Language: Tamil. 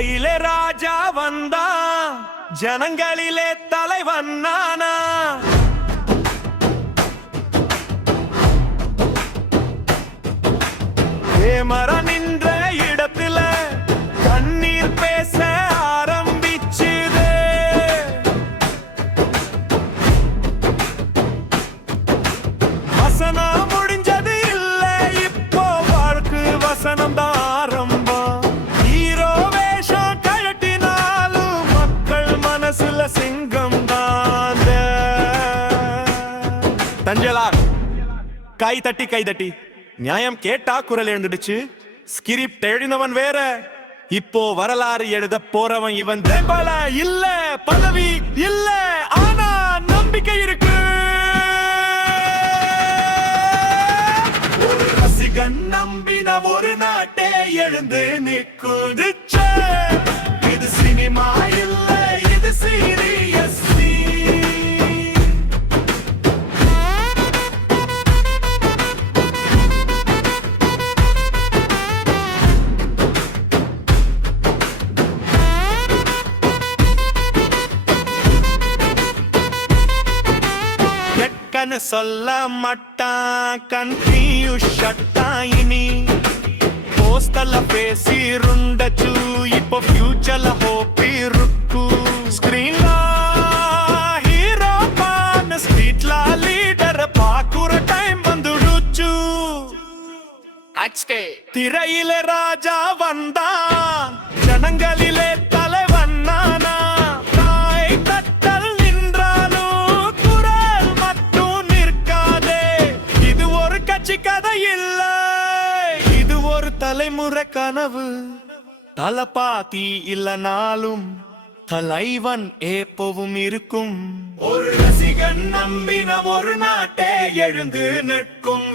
திரையிலே ராஜா வந்தா ஜனங்களிலே தலைவன் நானா ஏமர நின்ற இடத்துல கண்ணீர் பேச ஆரம்பிச்சுதே வசனம் முடிஞ்சது இல்ல இப்போ வாழ்க்கை வசனம் தான் ஆரம்பம் ஹீரோ வேஷம் கழட்டினாலும் மக்கள் மனசுல சிங்கம் தான் தஞ்சலார் கை தட்டி நியாயம் கேட்டா குரல் எழுந்துடுச்சு ஸ்கிரிப்ட் எழுதினவன் வேற இப்போ வரலாறு எழுத போறவன் இவன் தேபல இல்ல பதவி இல்ல ஆனா நம்பிக்கை இருக்கு ஒரு ரசிகன் நம்பின ஒரு நாட்டே எழுந்து நிக்குதுச்சே இது சினிமா இல்ல இது சீரியஸ் சொல்ல மாட்டான் கன்ஃபியூஸ் ஷட்டாயினி போஸ்டல்ல பேசி ருண்டச்சு இப்போ ஃபியூச்சர்ல ஹோப் இருக்கு ஸ்கிரீன்ல ஹீரோ பான ஸ்ட்ரீட்ல லீடர் பாக்குற டைம் வந்துடுச்சு திரையில ராஜா வந்தான் ஜனங்களிலே தலைவன் நானா கதை இல்ல இது ஒரு தலைமுறை கனவு தலபாத்தி இல்லனாலும் தலைவன் எப்பவும் இருக்கும் ஒரு ரசிகன் நம்பின ஒரு நாட்டை எழுந்து நிற்கும்